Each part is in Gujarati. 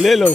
ले लो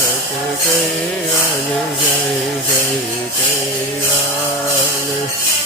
શકે અને